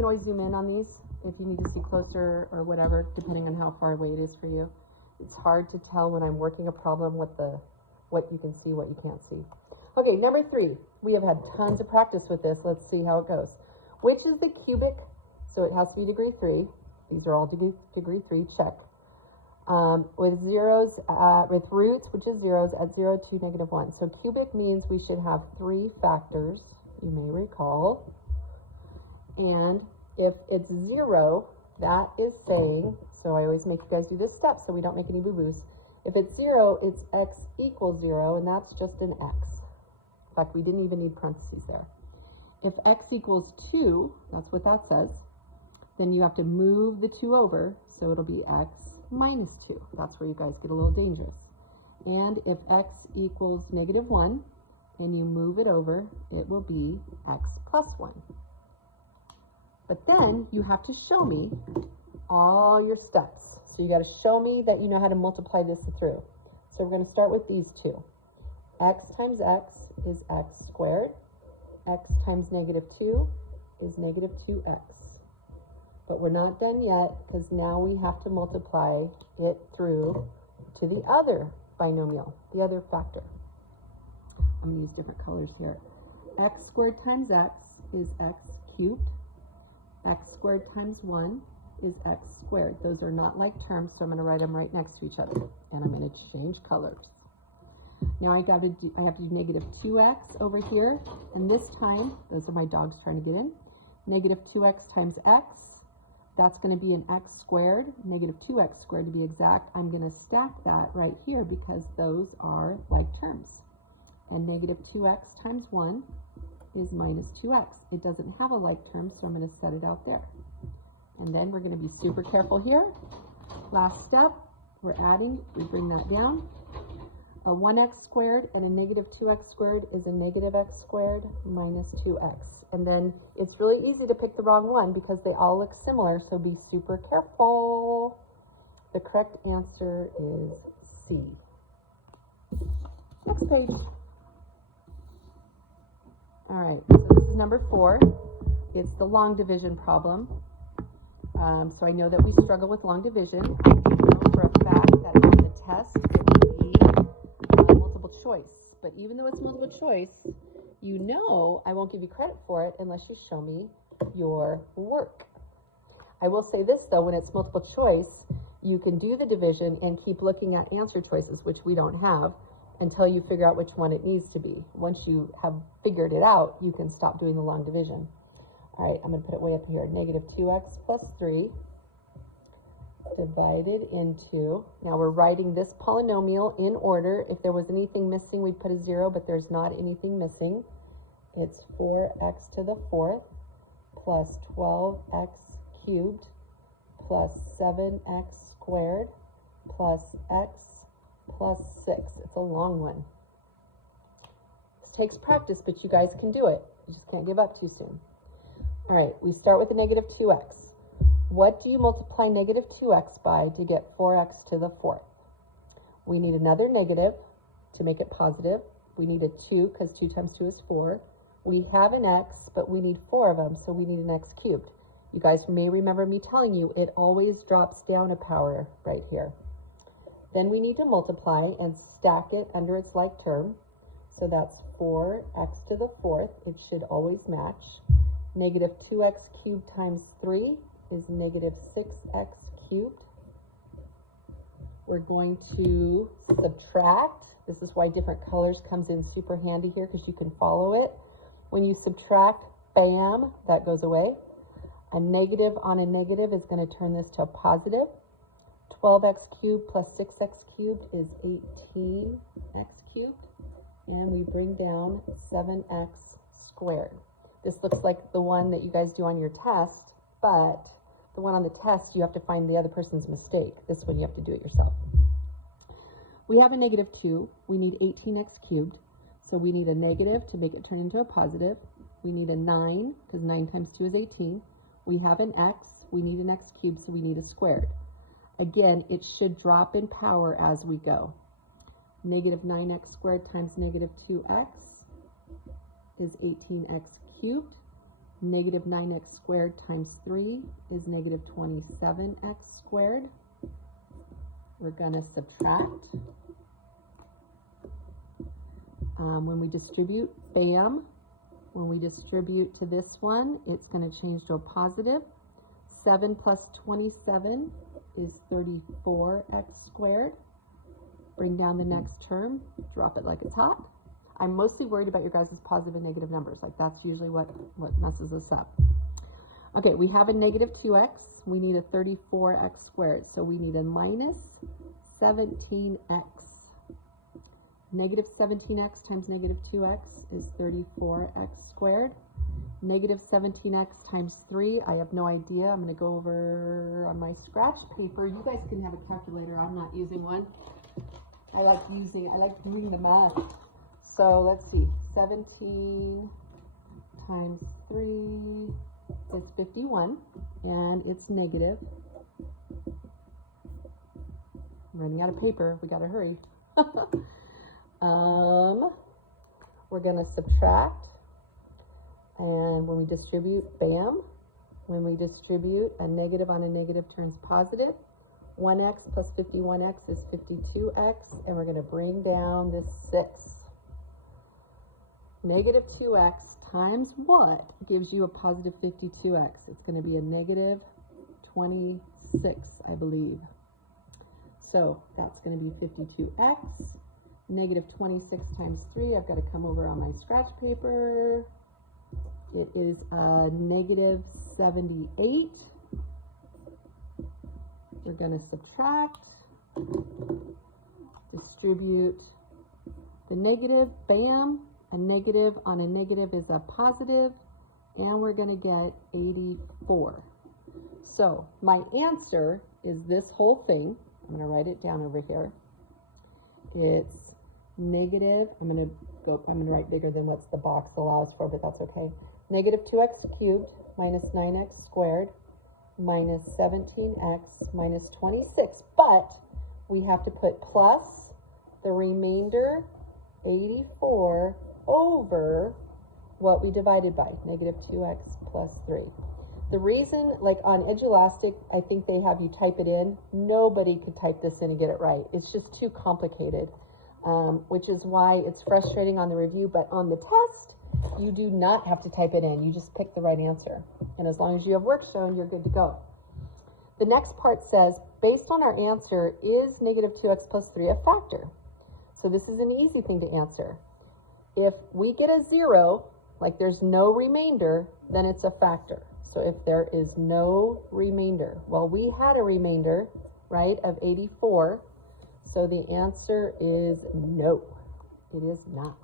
can always zoom in on these if you need to see closer or whatever, depending on how far away it is for you. It's hard to tell when I'm working a problem what you can see, what you can't see. Okay, number 3. We have had tons of practice with this. Let's see how it goes. Which is the cubic? So it has to be degree 3. These are all degree 3, check. With zeros, with roots, which is zeros, at 0, 2, -1. So cubic means we should have 3 factors, you may recall. And if it's 0, that is saying, so I always make you guys do this step so we don't make any boo-boos. If it's 0, it's x equals 0, and that's just an x. In fact, we didn't even need parentheses there. If x equals 2, that's what that says, then you have to move the 2 over, so it'll be x minus 2. That's where you guys get a little dangerous. And if x equals -1, and you move it over, it will be x plus 1. But then you have to show me all your steps. So you got to show me that you know how to multiply this through. So we're going to start with these two. X times x is x squared. X times -2 is -2x. But we're not done yet, because now we have to multiply it through to the other binomial, the other factor. I'm going to use different colors here. X squared times x is x cubed. X squared times 1 is x squared. Those are not like terms, so I'm going to write them right next to each other. And I'm going to change colors. Now I have to do -2x over here. And this time, those are my dogs trying to get in. -2x times x. That's going to be an x squared, -2x squared to be exact. I'm going to stack that right here because those are like terms. And -2x times 1 is -2x. It doesn't have a like term, so I'm going to set it out there. And then we're going to be super careful here. Last step, we're adding, we bring that down. A 1x squared and a -2x squared is a -x squared minus 2x. And then it's really easy to pick the wrong one because they all look similar, so be super careful. The correct answer is C. Next page. All right, so this is number 4. It's the long division problem. So I know that we struggle with long division. I know for a fact that on the test it will be multiple choice. But even though it's multiple choice, you know I won't give you credit for it unless you show me your work. I will say this though, when it's multiple choice, you can do the division and keep looking at answer choices, which we don't have, until you figure out which one it needs to be. Once you have figured it out, you can stop doing the long division. All right, I'm going to put it way up here. -2x plus 3 divided into, now we're writing this polynomial in order. If there was anything missing, we'd put a 0, but there's not anything missing. It's 4x to the 4th plus 12x cubed plus 7x squared plus x plus 6. It's a long one. This takes practice, but you guys can do it. You just can't give up too soon. All right, we start with the -2x. What do you multiply -2x by to get 4x to the 4th? We need another negative to make it positive. We need a 2 because 2 times 2 is 4. We have an x, but we need 4 of them, so we need an x cubed. You guys may remember me telling you it always drops down a power right here. Then we need to multiply and stack it under its like term. So that's 4x to the 4th. It should always match. -2x cubed times 3 is -6x cubed. We're going to subtract. This is why different colors comes in super handy here, because you can follow it. When you subtract, bam, that goes away. A negative on a negative is going to turn this to a positive. 12x cubed plus 6x cubed is 18x cubed. And we bring down 7x squared. This looks like the one that you guys do on your test, but the one on the test, you have to find the other person's mistake. This one, you have to do it yourself. We have a -2. We need 18x cubed. So we need a negative to make it turn into a positive. We need a 9, because 9 times 2 is 18. We have an x. We need an x cubed, so we need a squared. Again, it should drop in power as we go. -9x squared times -2x is 18x cubed. Negative 9x squared times 3 is negative 27x squared. We're going to subtract. When we distribute, bam, when we distribute to this one, it's going to change to a positive. 7 plus 27 is 34x squared. Bring down the next term, drop it like it's hot. I'm mostly worried about your guys' positive and negative numbers. Like that's usually what messes us up. Okay, we have a negative 2x. We need a 34x squared. So we need a minus 17x. Negative 17x times negative 2x is 34x squared. Negative 17x times 3, I have no idea. I'm going to go over on my scratch paper. You guys can have a calculator. I'm not using one. I like doing the math. So let's see, 17 times 3 is 51, and it's negative. I'm running out of paper, we gotta hurry. We're gonna subtract, and when we distribute, bam. When we distribute, a negative on a negative turns positive. 1x plus 51x is 52x, and we're gonna bring down this 6. Negative 2x times what gives you a positive 52x? It's going to be a negative 26, I believe. So that's going to be 52x. Negative 26 times 3, I've got to come over on my scratch paper. It is negative 78. We're going to subtract, distribute the negative, bam. A negative on a negative is a positive, and we're going to get 84. So my answer is this whole thing. I'm going to write it down over here. It's negative, I'm going to write bigger than what the box allows for, but that's okay. Negative 2x cubed minus 9x squared minus 17x minus 26. But we have to put plus the remainder 84 over what we divided by, negative 2x plus 3. The reason, like on Edulastic, I think they have you type it in. Nobody could type this in and get it right. It's just too complicated, which is why it's frustrating on the review. But on the test, you do not have to type it in. You just pick the right answer. And as long as you have work shown, you're good to go. The next part says, based on our answer, is negative 2x plus 3 a factor? So this is an easy thing to answer. If we get a 0, like there's no remainder, then it's a factor. So if there is no remainder, well, we had a remainder, right, of 84. So the answer is no, it is not.